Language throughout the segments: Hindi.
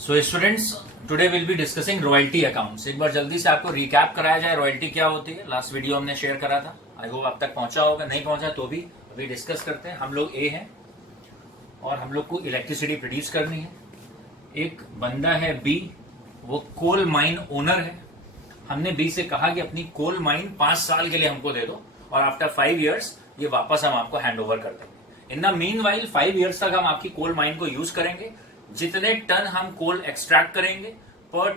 So students, today will be discussing royalty accounts. एक बार जल्दी से आपको रिकैप कराया जाए रॉयल्टी क्या होती है। लास्ट वीडियो हमने शेयर करा था, आई होप आप तक पहुंचा होगा, नहीं पहुंचा तो भी अभी डिस्कस करते हैं। हम लोग ए हैं और हम लोग को इलेक्ट्रिसिटी प्रोड्यूस करनी है। एक बंदा है बी, वो कोल माइन ओनर है। हमने बी से कहा कि अपनी कोल माइन 5 साल के लिए हमको दे दो और आफ्टर 5 ईयर्स ये वापस हम आपको हैंड ओवर कर देंगे। In the mean while 5 years तक हम आपकी कोल माइन को यूज करेंगे। जितने टन हम कोल एक्सट्रैक्ट करेंगे पर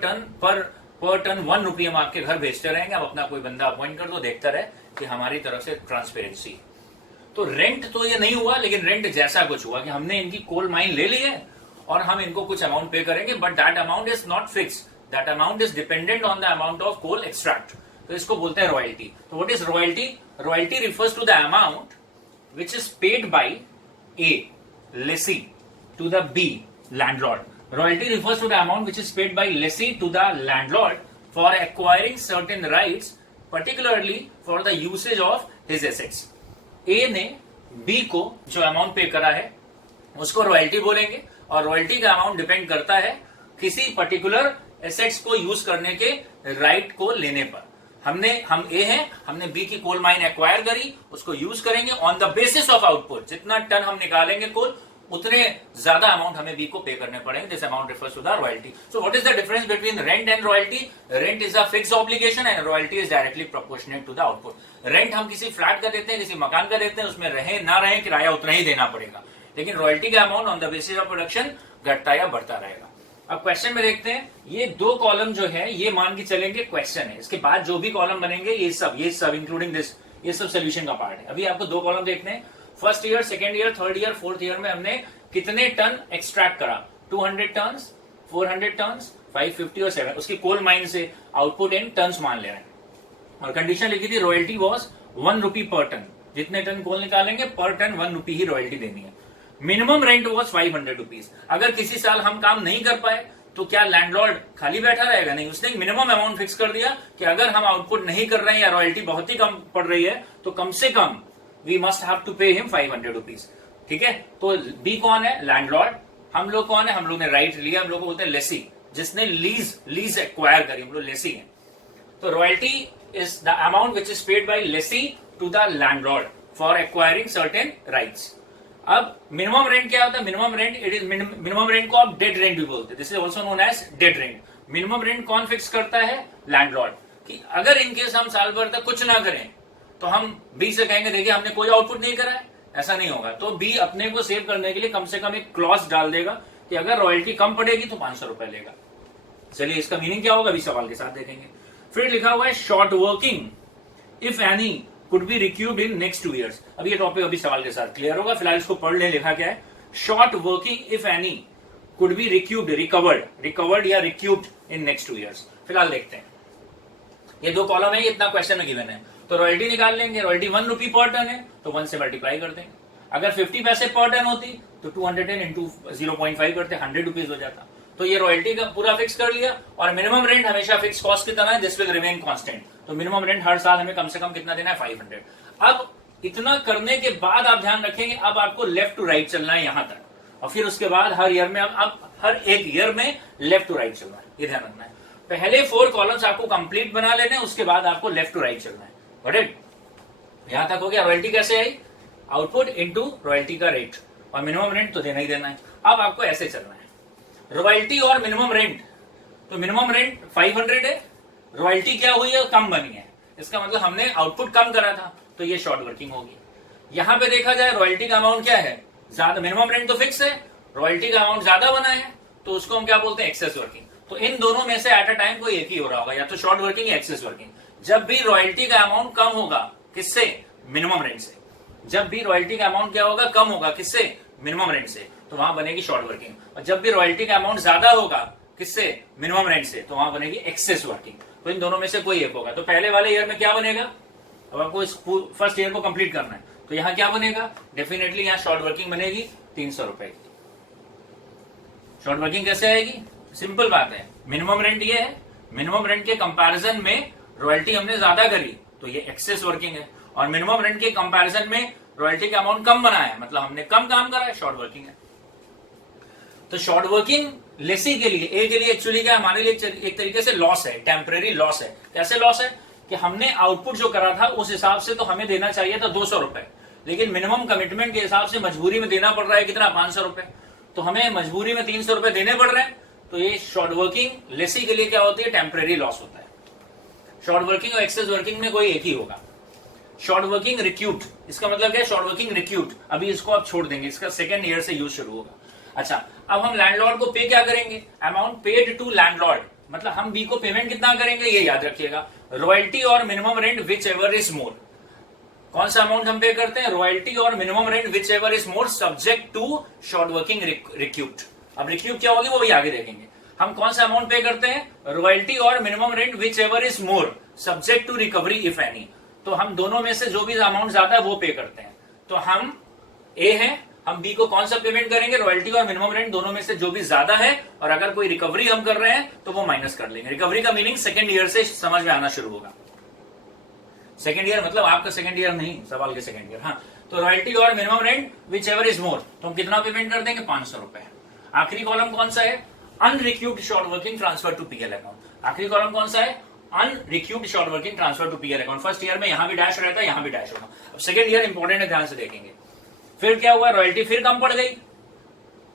टन 1 रुपये हम आपके घर भेजते रहेंगे। आप अपना कोई बंदा अपॉइंट कर दो, देखता रहे कि हमारी तरफ से ट्रांसपेरेंसी। तो रेंट तो ये नहीं हुआ, लेकिन रेंट जैसा कुछ हुआ कि हमने इनकी कोल माइन ले ली है और हम इनको कुछ अमाउंट पे करेंगे, but that amount is not fix, that amount is dependent on the amount of coal extract. तो इसको बोलते हैं रॉयल्टी। तो what is royalty? Royalty refers to the amount which is paid by a lessee to the B landlord. Royalty refers to the amount which is paid by lessee to the landlord for acquiring certain rights, particularly for the usage of his assets. A ने B को जो अमाउंट पे करा है उसको रॉयल्टी बोलेंगे और रॉयल्टी का अमाउंट डिपेंड करता है किसी पर्टिकुलर एसेट्स को यूज करने के राइट को लेने पर। हम ए हैं, हमने बी की कोल माइन एक्वायर करी, उसको यूज करेंगे on the basis of output. जितना टन हम निकालेंगे कोल उतने ज्यादा अमाउंट हमें बी को पे करने पड़ेंगे। This amount refers to the royalty. So what is the difference between rent and royalty? Rent is a fixed obligation and royalty is directly proportionate to the output. Rent हम किसी फ्लैट का देते हैं, किसी मकान का देते हैं, उसमें रहे ना रहे किराया उतना ही देना पड़ेगा, लेकिन रॉयल्टी का amount on the basis of production घटता या बढ़ता रहेगा। अब क्वेश्चन में देखते हैं, ये 2 कॉलम जो है ये मान के चलेंगे क्वेश्चन है, इसके बाद जो भी कॉलम बनेंगे ये सब इंक्लूडिंग दिस, ये सब सोल्यूशन का पार्ट है। अभी आपको 2 कॉलम देखने हैं, first year, second year, third year, fourth year में हमने कितने टन एक्सट्रैक्ट करा। 200 टन, 400 टन, 550 और 7, उसकी कोल माइन से आउटपुट इन टन्स मान ले रहे हैं और कंडीशन लिखी थी रॉयल्टी वॉज 1 रुपी पर टन। जितने टन कोल निकालेंगे पर टन 1 रुपी ही रॉयल्टी देनी है। Minimum rent was 500 rupees. अगर किसी साल हम काम नहीं कर पाए तो क्या लैंडलॉर्ड खाली बैठा रहेगा? नहीं, उसने मिनिमम अमाउंट फिक्स कर दिया कि अगर हम आउटपुट नहीं कर रहे हैं या रॉयल्टी बहुत ही कम पड़ रही है तो कम से कम we must have to pay him 500 rupees. ठीक है, तो बी कौन है? लैंडलॉर्ड। हम लोग कौन है? हम लोग ने राइट लिया, हम लोग को बोलते हैं लेसी, जिसने लीज एक्वायर करी, हम लोग लेसी हैं। तो royalty is the amount which is paid by lessee to the landlord for acquiring certain rights. अब मिनिमम रेंट क्या होता है? Minimum rent, it is minimum rent को आप डेड रेंट भी बोलते हैं, this is also known as dead rent. Minimum rent कौन फिक्स करता है? लैंडलॉर्ड। कि अगर इनकेस हम साल भर तक कुछ ना करें तो हम बी से कहेंगे देखिए हमने कोई आउटपुट नहीं करा है, ऐसा नहीं होगा। तो बी अपने को सेव करने के लिए कम से कम एक क्लॉज डाल देगा कि अगर रॉयल्टी कम पड़ेगी तो 500 रुपए लेगा। चलिए इसका मीनिंग क्या होगा अभी सवाल के साथ देखेंगे। फिर लिखा हुआ है short working if any could be रिक्यूब्ड in next 2 years. अब ये टॉपिक अभी सवाल के साथ क्लियर होगा, फिलहाल इसको पढ़ ले। लिखा क्या है? Short working if any could be recovered या रिक्यूब्ड इन नेक्स्ट 2 ईयर्स। फिलहाल देखते हैं, ये 2 कॉलम है, इतना क्वेश्चन में गिवन है। तो रॉयल्टी निकाल लेंगे, रॉयल्टी 1 रुपी पर टन है तो 1 से मल्टीप्लाई कर देंगे। अगर 50 पैसे पर टन होती तो 210 इंटू 0.5 करते 100 रुपीज हो जाता। तो ये रॉयल्टी का पूरा फिक्स कर लिया और मिनिमम रेंट हमेशा फिक्स कॉस्ट की तरह है, दिस विल रिमेन कांस्टेंट। तो मिनिमम रेंट हर साल हमें कम से कम कितना देना है? 500। अब इतना करने के बाद आप ध्यान रखेंगे, अब आपको लेफ्ट टू राइट चलना है यहां तक और फिर उसके बाद हर ईयर में अब हर एक ईयर में लेफ्ट टू राइट चलना है, ये ध्यान रखना है। पहले 4 कॉलम्स आपको कंप्लीट बना लेने, उसके बाद आपको लेफ्ट टू राइट चलना है। Got it? यहां तक हो गया। रॉयल्टी कैसे आई? आउटपुट इनटू रॉयल्टी का रेट, और मिनिमम रेंट तो देना ही देना है। अब आपको ऐसे चलना है, रॉयल्टी और मिनिमम रेंट। तो मिनिमम रेंट 500 है, रॉयल्टी क्या हुई है? कम बनी है, इसका मतलब हमने आउटपुट कम करा था, तो ये शॉर्ट वर्किंग होगी। यहां पे देखा जाए रॉयल्टी का अमाउंट क्या है? ज्यादा। मिनिमम रेंट तो फिक्स है, रॉयल्टी का अमाउंट ज्यादा बना है, तो उसको हम क्या बोलते हैं? Excess working. तो इन दोनों में से एट अ टाइम कोई एक ही हो रहा होगा, या तो शॉर्ट वर्किंग या एक्सेस वर्किंग। जब भी रॉयल्टी का अमाउंट कम होगा, किससे? मिनिमम रेंट से। जब भी रॉयल्टी का अमाउंट क्या होगा? कम होगा, किससे? मिनिमम रेंट से, तो वहां बनेगी शॉर्ट वर्किंग। और जब भी रॉयल्टी का अमाउंट ज्यादा होगा, किससे? मिनिमम रेंट से, तो वहां बनेगी एक्सेस वर्किंग। तो इन दोनों में से कोई एक होगा। तो पहले वाले ईयर में क्या बनेगा? अब आपको इस फर्स्ट ईयर को कंप्लीट करना है, तो यहां क्या बनेगा? डेफिनेटली यहां शॉर्ट वर्किंग बनेगी 300 रुपए की। शॉर्ट वर्किंग कैसे आएगी? सिंपल बात है, मिनिमम रेंट ये है, मिनिमम रेंट के कंपैरिजन में रॉयल्टी हमने ज्यादा करी तो ये एक्सेस वर्किंग है, और मिनिमम रेंट के कंपैरिजन में रॉयल्टी का अमाउंट कम बना है, मतलब हमने कम काम करा है, शॉर्ट वर्किंग है। तो शॉर्ट वर्किंग लेसी के लिए, ए के लिए एक्चुअली क्या हमारे लिए एक तरीके से लॉस है, टेम्परेरी लॉस है। कैसे लॉस है कि हमने आउटपुट जो करा था उस हिसाब से तो हमें देना चाहिए था 200 रुपए, लेकिन मिनिमम कमिटमेंट के हिसाब से मजबूरी में देना पड़ रहा है कितना, 500 रुपए। तो हमें मजबूरी में 300 रुपए देने पड़ रहे हैं। तो ये शॉर्ट वर्किंग लेसी के लिए क्या होती है, टेम्परेरी लॉस होता है। शॉर्ट वर्किंग और एक्सेस वर्किंग में कोई एक ही होगा। शॉर्ट वर्किंग रिक्यूट, इसका मतलब क्या है, शॉर्ट वर्किंग रिक्यूट, अभी इसको आप छोड़ देंगे, इसका सेकेंड ईयर से यूज शुरू होगा। अच्छा, अब हम लैंडलॉर्ड को पे क्या करेंगे, अमाउंट पेड टू लैंडलॉर्ड, मतलब हम बी को पेमेंट कितना करेंगे ये याद रखिएगा, रॉयल्टी और minimum rent whichever is more. कौन सा अमाउंट हम पे करते हैं, रॉयल्टी और minimum rent whichever is more subject to short working recouped. अब रिक्यूट क्या होगी वो भी आगे देखेंगे। हम कौन सा अमाउंट पे करते हैं, रॉयल्टी और minimum rent whichever is more subject to recovery if any. तो हम दोनों में से जो भी अमाउंट ज्यादा है वो पे करते हैं। तो हम ए है, हम बी को कौन सा पेमेंट करेंगे, रॉयल्टी और मिनिमम रेंट दोनों में से जो भी ज्यादा है, और अगर कोई रिकवरी हम कर रहे हैं तो वो माइनस कर लेंगे। रिकवरी का मीनिंग सेकंड ईयर से समझ में आना शुरू होगा। सेकंड ईयर मतलब आपका सेकंड ईयर नहीं, सवाल के सेकंड ईयर। हाँ, तो रॉयल्टी और minimum rent whichever is मोर, तो हम कितना पेमेंट कर देंगे, 500 रुपए। आखिरी कॉलम कौन सा है, unrecouped short working transfer to PL account. आखिरी कॉलम कौन सा है, unrecouped short working transfer to PL account. First year में यहां भी डैश रहता है, यहां भी डैश होगा। अब सेकंड ईयर इंपॉर्टेंट है, ध्यान से देखेंगे। फिर क्या हुआ, रॉयल्टी फिर कम पड़ गई,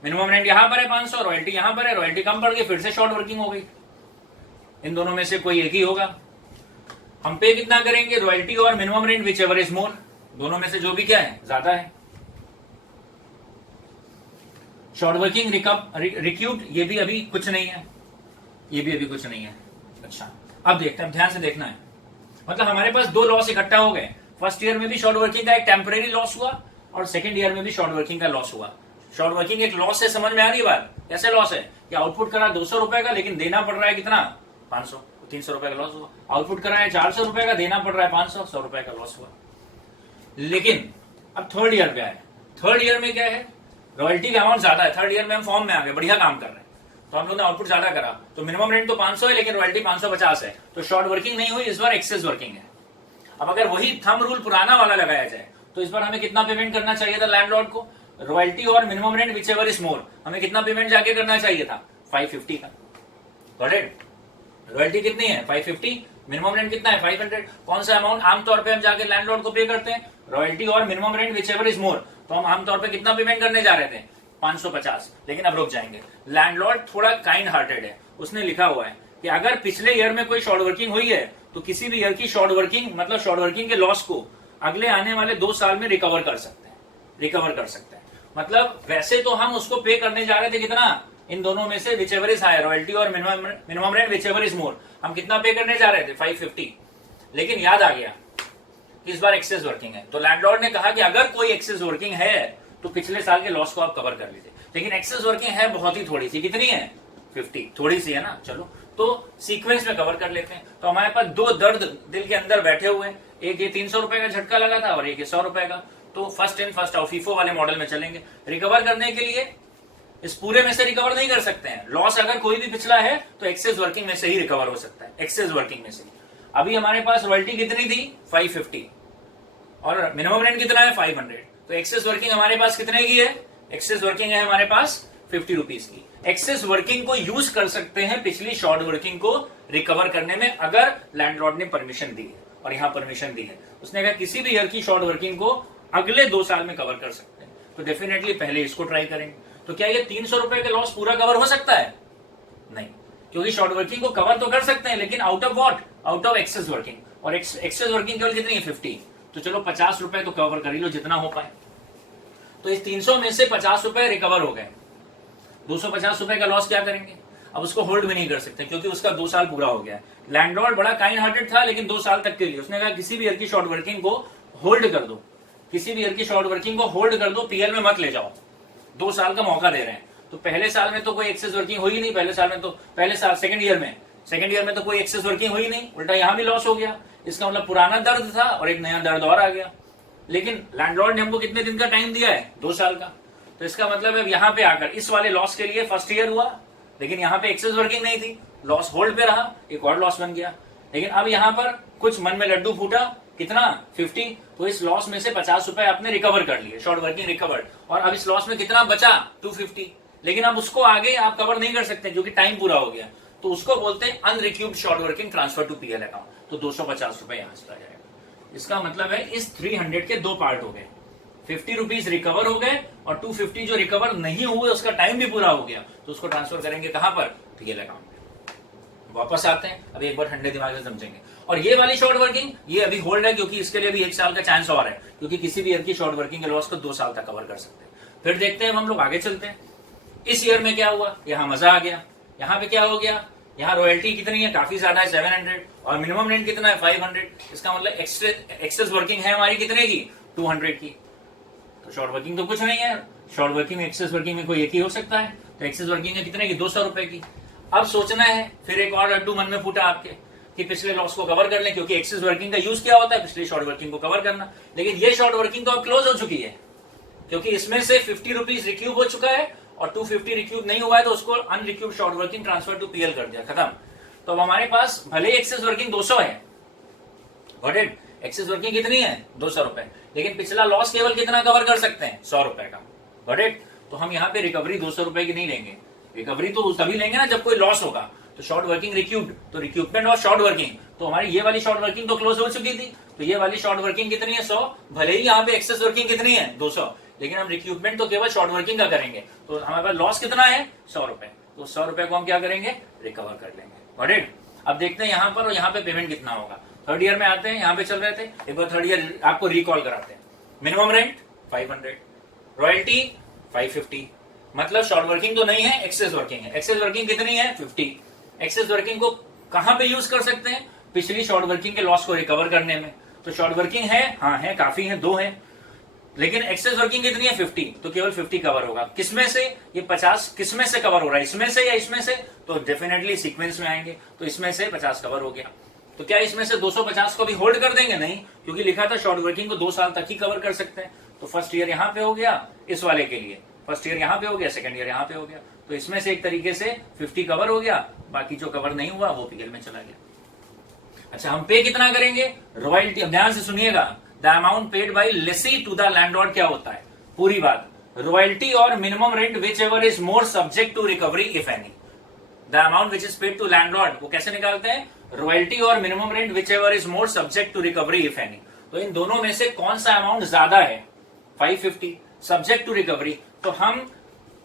मिनिमम रेंट यहां पर है 500, रॉयल्टी यहां पर है, रॉयल्टी कम पड़ गई, फिर से शॉर्ट वर्किंग हो गई। इन दोनों में से कोई एक ही होगा। हम पे कितना करेंगे, रॉयल्टी और minimum rent whichever is मोर, दोनों में से जो भी क्या है ज्यादा है। शॉर्ट वर्किंग रिक्यूट, ये भी अभी कुछ नहीं है, ये भी अभी कुछ नहीं है। अच्छा, अब देखते हैं, ध्यान से देखना है। मतलब हमारे पास दो लॉस इकट्ठा हो गए। फर्स्ट ईयर में भी शॉर्ट वर्किंग का एक टेम्परेरी लॉस हुआ और सेकंड ईयर में भी शॉर्ट वर्किंग का लॉस हुआ। शॉर्ट वर्किंग एक लॉस है, समझ में आ रही बात, कैसे लॉस है कि आउटपुट करा 200 रुपए का, लेकिन देना पड़ रहा है कितना, 500, 300 रुपए का लॉस हुआ। आउटपुट करा है 400 रुपए का, देना पड़ रहा है 500, 100 रुपए का लॉस हुआ। लेकिन अब थर्ड ईयर पे आए, थर्ड ईयर में क्या है, रॉयल्टी का अमाउंट ज्यादा है। थर्ड ईयर में हम फॉर्म में आ गए, बढ़िया काम कर रहे हैं, तो हम लोग ने आउटपुट ज्यादा करा, तो मिनिमम रेंट तो 500 है लेकिन रॉयल्टी 550 है, तो शॉर्ट वर्किंग नहीं हुई, इस बार एक्सेस वर्किंग है। अब अगर वही थंब रूल पुराना वाला लगाया जाए तो इस बार हमें कितना पेमेंट करना चाहिए था लैंडलॉर्ड को, रॉयल्टी और minimum rent whichever is मोर, हमें कितना पेमेंट जाके करना चाहिए था, 550 का। करेक्ट, रॉयल्टी कितनी है 550, मिनिमम रेंट कितना है 500। कौन सा अमाउंट आमतौर पे हम जाके लैंडलॉर्ड को पे करते हैं, रॉयल्टी और minimum rent whichever is मोर, तो हम आमतौर पे कितना पेमेंट करने जा रहे थे, 550। लेकिन अब रुक जाएंगे, लैंडलॉर्ड थोड़ा काइंड हार्टेड है, उसने लिखा हुआ है कि अगर पिछले ईयर में कोई शॉर्ट वर्किंग हुई है तो किसी भी ईयर की शॉर्ट वर्किंग, मतलब शॉर्ट वर्किंग के लॉस को अगले आने वाले 2 साल में रिकवर कर सकते हैं, रिकवर कर सकते हैं। मतलब वैसे तो हम उसको पे करने जा रहे थे कितना, इन दोनों में से whichever is higher, royalty और minimum rent whichever is more, हम कितना पे करने जा रहे थे 550। लेकिन याद आ गया कि इस बार एक्सेस वर्किंग है, तो लैंडलॉर्ड ने कहा कि अगर कोई एक्सेस वर्किंग है तो पिछले साल के लॉस को आप कवर कर लीजिए। लेकिन एक्सेस वर्किंग है बहुत ही थोड़ी सी, कितनी है 50, थोड़ी सी है ना, चलो तो सीक्वेंस में कवर कर लेते हैं। तो हमारे पास दो दर्द दिल के अंदर बैठे हुए हैं, एक ये 300 रुपए का झटका लगा था और एक ये 100 रुपए का, तो first in first out FIFO वाले मॉडल में चलेंगे। रिकवर करने के लिए इस पूरे में से रिकवर नहीं कर सकते हैं, लॉस अगर कोई भी पिछला है तो एक्सेस वर्किंग में से ही रिकवर हो सकता है, एक्सेस वर्किंग में से। अभी हमारे पास रॉयल्टी कितनी थी 550 और मिनिमम रेंट कितना है 500, तो एक्सेस वर्किंग हमारे पास कितने की है, एक्सेस वर्किंग है हमारे पास 50 रुपीज की। एक्सेस वर्किंग को यूज कर सकते हैं पिछली शॉर्ट वर्किंग को रिकवर करने में, अगर लैंडलॉर्ड ने परमिशन दी है, और यहां परमिशन दी है, उसने कहा किसी भी ईयर की शॉर्ट वर्किंग को अगले 2 साल में कवर कर सकते हैं, तो डेफिनेटली पहले इसको ट्राई करेंगे। तो क्या ये 300 रुपए का लॉस पूरा कवर हो सकता है, नहीं, क्योंकि शॉर्ट वर्किंग को कवर तो कर सकते हैं लेकिन out of what, out of excess working, और एक्सेस वर्किंग केवल कितनी है 50, तो चलो 50 रुपए तो कवर कर ही लो जितना हो पाए। तो इस 300 में से 50 रुपए रिकवर हो गए, 250 रुपए का लॉस क्या करेंगे, अब उसको होल्ड भी नहीं कर सकते क्योंकि उसका 2 साल पूरा हो गया। लैंडलॉर्ड बड़ा काइंड हार्टेड था, लेकिन 2 साल तक के लिए उसने कहा किसी भी ईयर की शॉर्ट वर्किंग को होल्ड कर दो, किसी भी ईयर की शॉर्ट वर्किंग को होल्ड कर दो, पीएल में मत ले जाओ, 2 साल का मौका दे रहे हैं। तो पहले साल में तो कोई एक्सेस वर्किंग हुई नहीं, पहले साल में तो पहले साल सेकंड ईयर में तो कोई एक्सेस वर्किंग हुई नहीं, उल्टा यहां भी लॉस हो गया। इसका मतलब पुराना दर्द था और एक नया दर्द और आ गया। लेकिन लैंडलॉर्ड ने हमको कितने दिन का टाइम दिया है, 2 साल का, तो इसका मतलब है यहाँ पे आकर इस वाले लॉस के लिए फर्स्ट ईयर हुआ, लेकिन यहाँ पे एक्सेस वर्किंग नहीं थी, लॉस होल्ड पे रहा, एक और लॉस बन गया। लेकिन अब यहाँ पर कुछ मन में लड्डू फूटा, कितना 50, तो इस लॉस में से 50 रुपए आपने रिकवर कर लिए, शॉर्ट वर्किंग रिकवर्ड, और अब इस लॉस में कितना बचा 250, लेकिन अब उसको आगे आप कवर नहीं कर सकते क्योंकि टाइम पूरा हो गया, तो उसको बोलते हैं unrecouped short working transfer to PL account. तो 250 रुपए यहां चला जाएगा। इसका मतलब है इस 300 के दो पार्ट हो गए, 50 रुपीज रिकवर हो गए और 250 जो रिकवर नहीं हुए उसका टाइम भी पूरा हो गया, तो उसको ट्रांसफर करेंगे कहां पर, पीएल अकाउंट में। वापस आते हैं, अभी एक बार ठंडे दिमाग से समझेंगे। और ये वाली शॉर्ट वर्किंग ये अभी होल्ड है क्योंकि इसके लिए भी 1 साल का चांस और है, क्योंकि किसी भी ईयर की शॉर्ट वर्किंग के लॉस को 2 साल तक कवर कर सकते हैं। फिर देखते हैं, हम लोग आगे चलते हैं। इस ईयर में क्या हुआ, यहाँ मजा आ गया। यहाँ पे क्या हो गया, यहाँ रॉयल्टी कितनी है, काफी ज्यादा है 700, और मिनिमम रेंट कितना है 500। इसका मतलब एक्सेस वर्किंग है हमारी कितने की, 200 की। तो शॉर्ट वर्किंग तो कुछ नहीं है, शॉर्ट वर्किंग में एक्सेस वर्किंग में कोई एक ही हो सकता है। तो एक्सेस वर्किंग है कितने की, 200 रुपए की। अब सोचना है, फिर एक और लड्डू मन में फूटा आपके कि पिछले लॉस को कवर कर लें, क्योंकि एक्सेस वर्किंग का यूज क्या होता है, पिछली शॉर्ट वर्किंग को कवर करना। लेकिन ये शॉर्ट वर्किंग तो अब क्लोज हो चुकी है, क्योंकि इसमें से 50 रुपीज रिक्यूब हो चुका है और 250 रिक्यूब नहीं हुआ है, तो उसको unrecouped short working transfer to PL कर दिया, खत्म। तो अब हमारे पास भले एक्सेस वर्किंग 200 है, गॉट इट, एक्सेस वर्किंग कितनी है 200 रुपए, लेकिन पिछला लॉस केवल कितना कवर कर सकते हैं, 100 रुपए का, गॉट इट। तो हम यहाँ पे रिकवरी 200 रुपए की नहीं लेंगे, रिकवरी तो तभी लेंगे ना जब कोई लॉस होगा। तो शॉर्ट वर्किंग रिक्यूब्ड, तो रिक्यूबमेंट और शॉर्ट वर्किंग, तो हमारी ये वाली शॉर्ट वर्किंग तो क्लोज हो चुकी थी, तो ये वाली शॉर्ट वर्किंग कितनी है 100, भले ही यहाँ पे एक्सेस वर्किंग कितनी है 200, लेकिन हम रिक्यूबमेंट तो केवल शॉर्ट वर्किंग का करेंगे। तो हमारे पास लॉस कितना है 100 रुपए, तो 100 रुपए को हम क्या करेंगे, रिकवर कर लेंगे, गॉट इट। अब देखते हैं यहाँ पर और यहाँ पे पेमेंट कितना होगा। थर्ड ईयर में आते हैं, यहाँ पे चल रहे थे, एक बार थर्ड ईयर आपको रिकॉल कराते हैं। मिनिमम रेंट 500, रॉयल्टी 550, मतलब शॉर्ट वर्किंग तो नहीं है, एक्सेस वर्किंग है। एक्सेस वर्किंग कितनी है 50। एक्सेस वर्किंग को कहां पे यूज कर सकते हैं, पिछली शॉर्ट वर्किंग के लॉस को रिकवर करने में। तो शॉर्ट वर्किंग है, हाँ है, काफी है, 2 है, लेकिन एक्सेस वर्किंग कितनी है 50, तो केवल 50 कवर होगा। किसमें से, ये 50 किसमें से कवर हो रहा है, इसमें से या इसमें से, तो डेफिनेटली सीक्वेंस में आएंगे, तो इसमें से 50 कवर हो गया। तो क्या इसमें से 250 को भी होल्ड कर देंगे, नहीं, क्योंकि लिखा था शॉर्ट वर्किंग को 2 साल तक ही कवर कर सकते हैं। तो फर्स्ट ईयर यहाँ पे हो गया इस वाले के लिए, फर्स्ट ईयर यहाँ पे हो गया, सेकंड ईयर यहाँ पे हो गया, तो इसमें से एक तरीके से 50 कवर हो गया, बाकी जो कवर नहीं हुआ वो पीएल में चला गया। अच्छा, हम पे कितना करेंगे, रॉयल्टी, ध्यान से सुनिएगा, the amount paid by lessee to the landlord क्या होता है, पूरी बात, रॉयल्टी और minimum rent whichever is more subject to recovery if any. The amount which is paid to landlord वो कैसे निकालते हैं, रॉयल्टी और minimum rent whichever is more subject to recovery if any. तो इन दोनों में से कौन सा अमाउंट ज्यादा है, 550 सब्जेक्ट टू रिकवरी। तो हम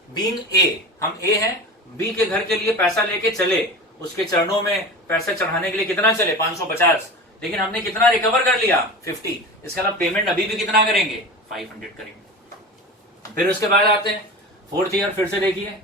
बीइंग ए, हम ए हैं, बी के घर के लिए पैसा लेके चले, उसके चरणों में पैसा चढ़ाने के लिए कितना चले 550, लेकिन हमने कितना रिकवर कर लिया 50। इसका मतलब पेमेंट अभी भी कितना करेंगे 500 करेंगे। फिर उसके बाद आते हैं फोर्थ ईयर, फिर से देखिए,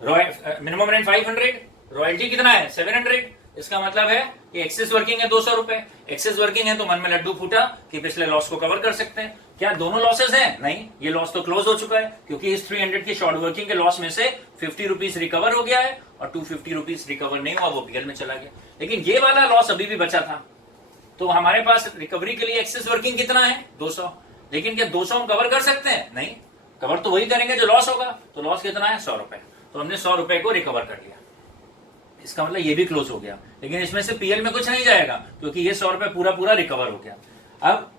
मिनिमम रेंट 500, रॉयल्टी कितना है 700। इसका मतलब है कि एक्सेस वर्किंग है 200 रुपए, एक्सेस वर्किंग है तो मन में लड्डू फूटा कि पिछले लॉस को कवर कर सकते हैं। क्या दोनों लॉसेस हैं, नहीं, ये लॉस तो क्लोज हो चुका है, क्योंकि इस 300 की शॉर्ट वर्किंग के लॉस में से 50 रुपीज रिकवर हो गया है और 250 रुपीज रिकवर नहीं हुआ, वो पीएल में चला गया। लेकिन ये वाला लॉस अभी भी बचा था, तो हमारे पास रिकवरी के लिए एक्सेस वर्किंग कितना है 200, लेकिन क्या 200 हम कवर कर सकते हैं, नहीं, कवर तो वही करेंगे जो लॉस होगा। तो लॉस कितना है 100 रुपए, तो हमने 100 रुपए को रिकवर कर लिया। इसका मतलब ये भी क्लोज हो गया, लेकिन इसमें से पीएल में कुछ नहीं जाएगा, क्योंकि ये 100 रुपए पूरा पूरा रिकवर हो गया। अब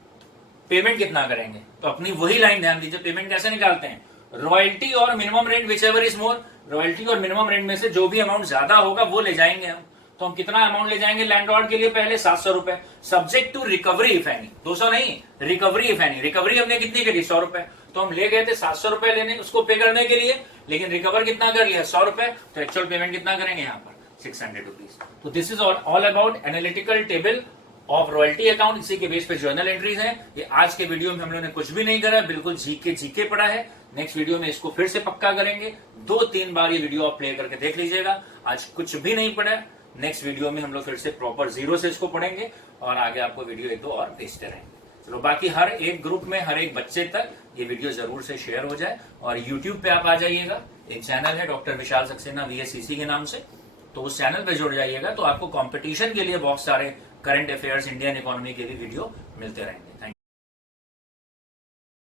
पेमेंट कितना करेंगे, तो अपनी वही लाइन ध्यान दीजिए, पेमेंट कैसे निकालते हैं, रॉयल्टी और minimum rent whichever is more, royalty और मिनिमम रेंट में से जो भी अमाउंट ज्यादा होगा वो ले जाएंगे हम। तो हम कितना अमाउंट ले जाएंगे लैंडलॉर्ड के लिए, पहले 700 रुपए, subject to recovery if any, 200 नहीं, रिकवरी इफ एनी। रिकवरी हमने कितनी करी 100 रुपए, तो हम ले गए थे 700 रुपए लेने, उसको पे करने के लिए, लेकिन रिकवर कितना कर लिया 100 रुपए, तो एक्चुअल पेमेंट कितना करेंगे यहाँ पर 600 रुपीज। तो this is all about analytical table of royalty account. इसी के बेस पे जर्नल एंट्रीज हैं। ये आज के वीडियो में हम लोगों ने कुछ भी नहीं करा, बिल्कुल जीके पड़ा है। नेक्स्ट वीडियो में इसको फिर से पक्का करेंगे, 2-3 बार ये वीडियो आप प्ले करके देख लीजिएगा। आज कुछ भी नहीं पढ़ा, नेक्स्ट वीडियो में हम लोग फिर से प्रॉपर जीरो से इसको पढ़ेंगे और आगे आपको वीडियो 1-2 और भेजते रहेंगे। चलो, बाकी हर एक ग्रुप में हर एक बच्चे तक ये वीडियो जरूर से शेयर हो जाए, और यूट्यूब पे आप आ जाइएगा, एक चैनल है डॉक्टर विशाल सक्सेना VSCC के नाम से, तो उस चैनल पे जुड़ जाइएगा, तो आपको कंपटीशन के लिए बहुत सारे करंट अफेयर्स, इंडियन इकोनॉमी के भी वीडियो मिलते रहेंगे।